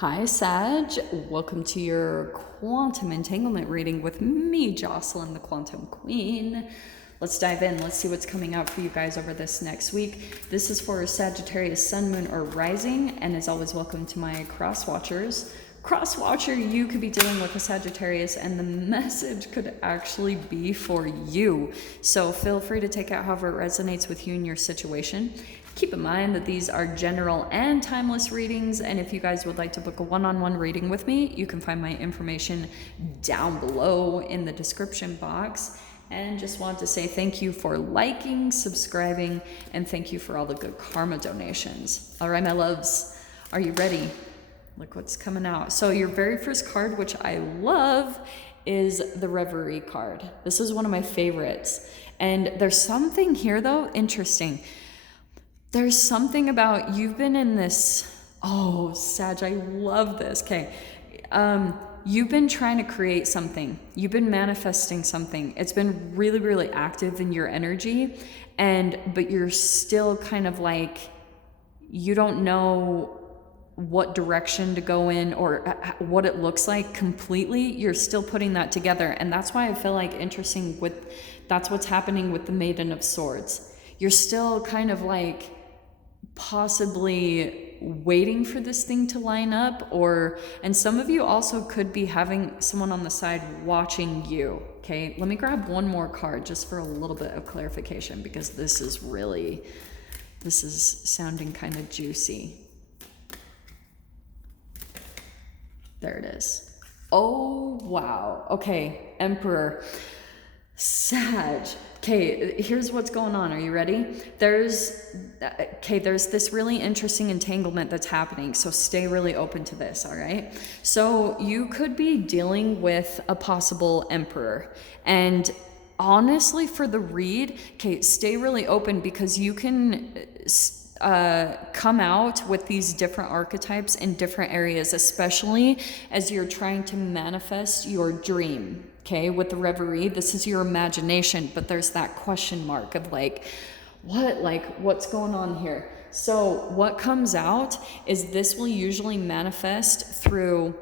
Hi, Sag. Welcome to your quantum entanglement reading with me, Jocelyn, the Quantum Queen. Let's dive in. Let's see what's coming out for you guys over this next week. This is for Sagittarius, Sun, Moon, or Rising, and as always, welcome to my cross watchers. Cross watcher, you could be dealing with a Sagittarius, and the message could actually be for you. So feel free to take out however it resonates with you and your situation. Keep in mind that these are general and timeless readings, and if you guys would like to book a one-on-one reading with me, you can find my information down below in the description box. And just want to say thank you for liking, subscribing, and thank you for all the good karma donations. All right, my loves, are you ready? Look what's coming out. So your very first card, which I love, is the Reverie card. This is one of my favorites. And there's something here, though, interesting. There's something about, you've been in this, oh, Sag, I love this. Okay. You've been trying to create something. You've been manifesting something. It's been really, really active in your energy. But you're still kind of like, you don't know what direction to go in or what it looks like completely. You're still putting that together. And that's why I feel like interesting that's what's happening with the Maiden of Swords. You're still kind of like possibly waiting for this thing to line up, and some of you also could be having someone on the side watching you. Okay, let me grab one more card just for a little bit of clarification, because this is sounding kind of juicy. There it is. Oh, wow. Okay, Emperor. Sag. Okay, here's what's going on. Are you ready? There's this really interesting entanglement that's happening. So stay really open to this, all right? So you could be dealing with a possible emperor. And honestly, for the read, okay, stay really open, because you can come out with these different archetypes in different areas, especially as you're trying to manifest your dream. Okay, with the Reverie, this is your imagination, but there's that question mark of what's going on here? So what comes out is this will usually manifest through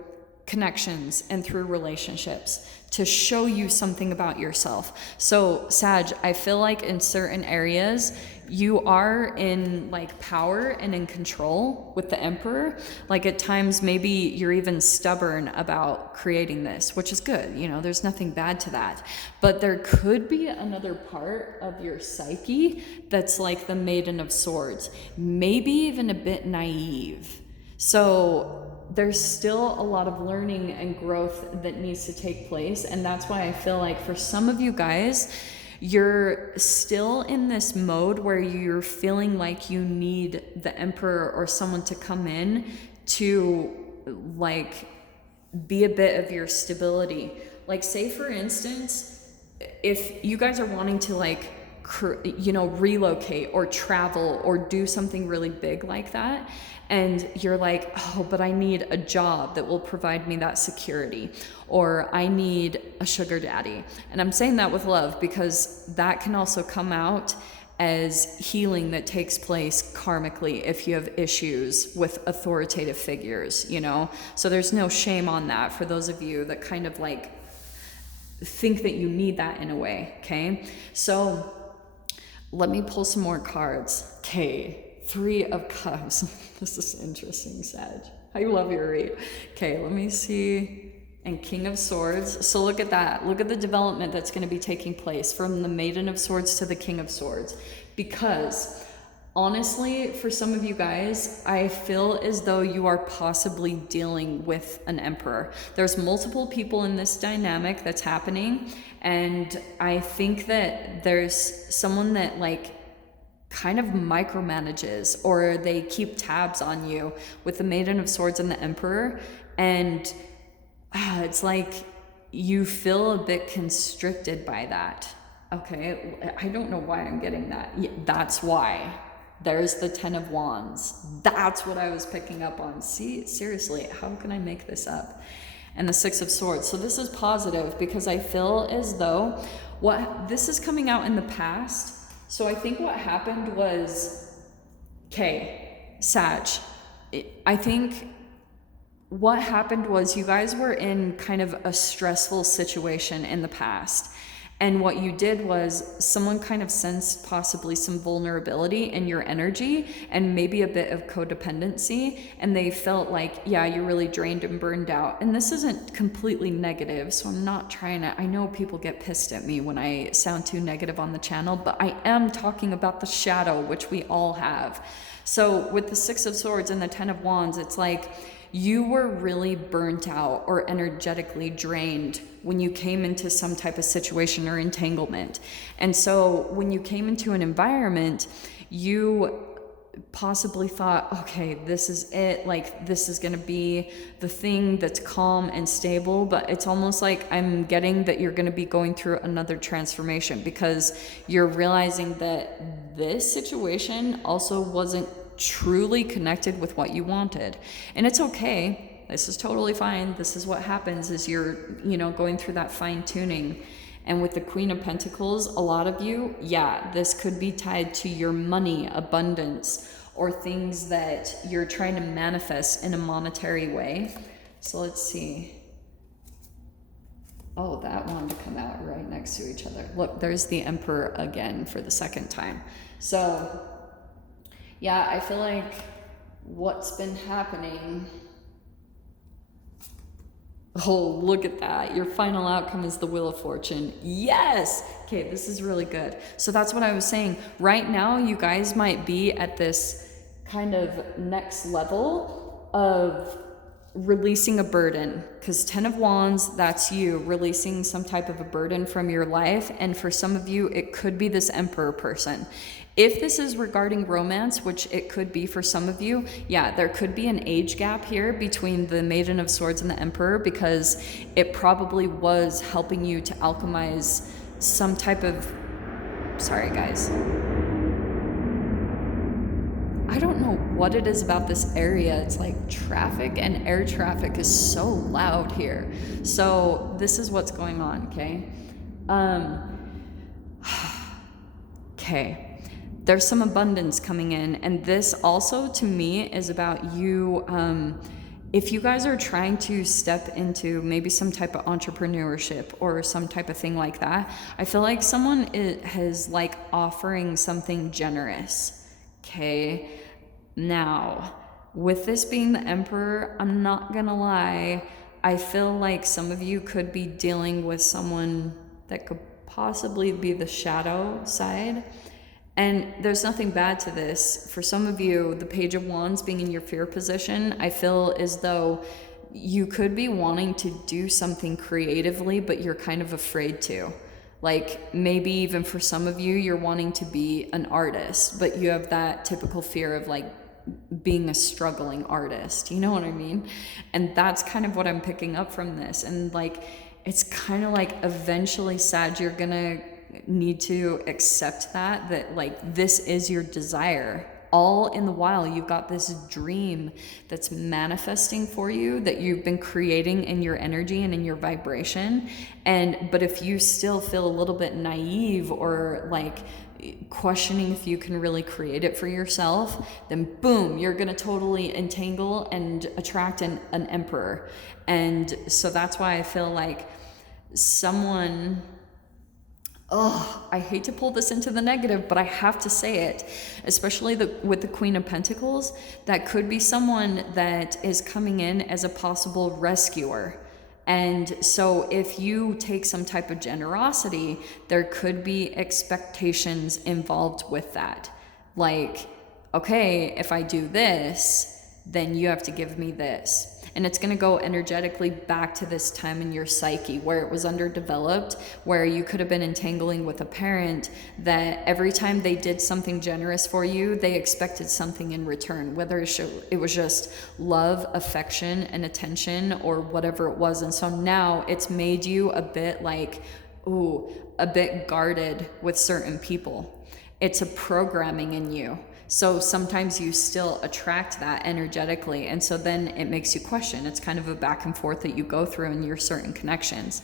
connections and through relationships to show you something about yourself. So Sag, I feel like in certain areas you are in like power and in control with the Emperor. Like at times maybe you're even stubborn about creating this, which is good, there's nothing bad to that. But there could be another part of your psyche that's like the Maiden of Swords, maybe even a bit naive. So there's still a lot of learning and growth that needs to take place. And that's why I feel like for some of you guys, you're still in this mode where you're feeling like you need the Emperor or someone to come in to like be a bit of your stability. Like say for instance, if you guys are wanting to like relocate or travel or do something really big like that, and you're like, oh, but I need a job that will provide me that security, or I need a sugar daddy. And I'm saying that with love, because that can also come out as healing that takes place karmically if you have issues with authoritative figures, So there's no shame on that for those of you that kind of like think that you need that in a way, okay? So let me pull some more cards. Okay, 3 of Cups. This is interesting, Sag. I love your read. Okay, let me see. And King of Swords. So look at that. Look at the development that's going to be taking place from the Maiden of Swords to the King of Swords. Because honestly, for some of you guys, I feel as though you are possibly dealing with an Emperor. There's multiple people in this dynamic that's happening. And I think that there's someone that like kind of micromanages, or they keep tabs on you with the Maiden of Swords and the Emperor. And it's like you feel a bit constricted by that. Okay, I don't know why I'm getting that. Yeah, that's why. There's the 10 of Wands. That's what I was picking up on. See, seriously, how can I make this up? And the 6 of Swords. So this is positive, because I feel as though this is coming out in the past. So I think what happened was, okay, Sag, I think what happened was you guys were in kind of a stressful situation in the past. And what you did was someone kind of sensed possibly some vulnerability in your energy and maybe a bit of codependency. And they felt like, yeah, you're really drained and burned out. And this isn't completely negative. So I'm not trying to, I know people get pissed at me when I sound too negative on the channel, but I am talking about the shadow, which we all have. So with the Six of Swords and the Ten of Wands, it's like, you were really burnt out or energetically drained when you came into some type of situation or entanglement. And so when you came into an environment, you possibly thought, okay, this is it. Like, this is going to be the thing that's calm and stable. But it's almost like I'm getting that you're going to be going through another transformation, because you're realizing that this situation also wasn't truly connected with what you wanted. And it's okay. This is totally fine. This is what happens is you're, going through that fine tuning. And with the Queen of Pentacles, a lot of you, yeah, this could be tied to your money, abundance, or things that you're trying to manifest in a monetary way. So let's see. Oh, that wanted to come out right next to each other. Look, there's the Emperor again for the second time. So yeah, I feel like what's been happening. Oh, look at that. Your final outcome is the Wheel of Fortune. Yes. Okay, this is really good. So that's what I was saying. Right now, you guys might be at this kind of next level of releasing a burden, because Ten of Wands, that's you releasing some type of a burden from your life. And for some of you, it could be this Emperor person. If this is regarding romance, which it could be for some of you, yeah, there could be an age gap here between the Maiden of Swords and the Emperor, because it probably was helping you to alchemize some type of, sorry guys, I don't know what it is about this area. It's like traffic and air traffic is so loud here. So this is what's going on, okay? Okay. There's some abundance coming in, and this also to me is about you. If you guys are trying to step into maybe some type of entrepreneurship or some type of thing like that, I feel like someone is like offering something generous. Okay, now with this being the Emperor, I'm not gonna lie, I feel like some of you could be dealing with someone that could possibly be the shadow side. And there's nothing bad to this. For some of you, the Page of Wands being in your fear position, I feel as though you could be wanting to do something creatively, but you're kind of afraid to. Like maybe even for some of you, you're wanting to be an artist, but you have that typical fear of like being a struggling artist. You know what I mean? And that's kind of what I'm picking up from this. And like, it's kind of like eventually, Sag, you're gonna need to accept that like this is your desire. All in the while, you've got this dream that's manifesting for you, that you've been creating in your energy and in your vibration. But if you still feel a little bit naive or like questioning if you can really create it for yourself, then boom, you're gonna totally entangle and attract an Emperor. And so that's why I feel like someone, oh, I hate to pull this into the negative, but I have to say it, especially with the Queen of Pentacles, that could be someone that is coming in as a possible rescuer. And so if you take some type of generosity, there could be expectations involved with that. Like, okay, if I do this, then you have to give me this. And it's going to go energetically back to this time in your psyche where it was underdeveloped, where you could have been entangling with a parent that every time they did something generous for you, they expected something in return, whether it was just love, affection, and attention, or whatever it was. And so now it's made you a bit like, ooh, a bit guarded with certain people. It's a programming in you. So sometimes you still attract that energetically. And so then it makes you question. It's kind of a back and forth that you go through in your certain connections.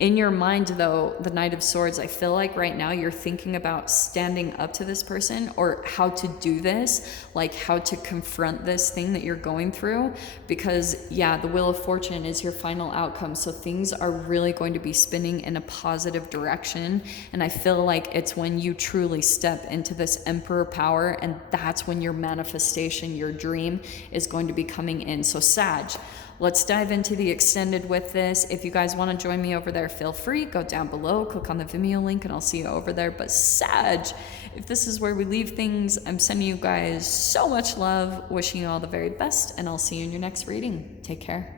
In your mind, though, the Knight of Swords, I feel like right now you're thinking about standing up to this person or how to do this, like how to confront this thing that you're going through. Because, yeah, the Wheel of Fortune is your final outcome. So things are really going to be spinning in a positive direction. And I feel like it's when you truly step into this Emperor power, and that's when your manifestation, your dream is going to be coming in. So, Sag, let's dive into the extended with this. If you guys want to join me over there, feel free. Go down below, click on the Vimeo link, and I'll see you over there. But Sag, if this is where we leave things, I'm sending you guys so much love, wishing you all the very best, and I'll see you in your next reading. Take care.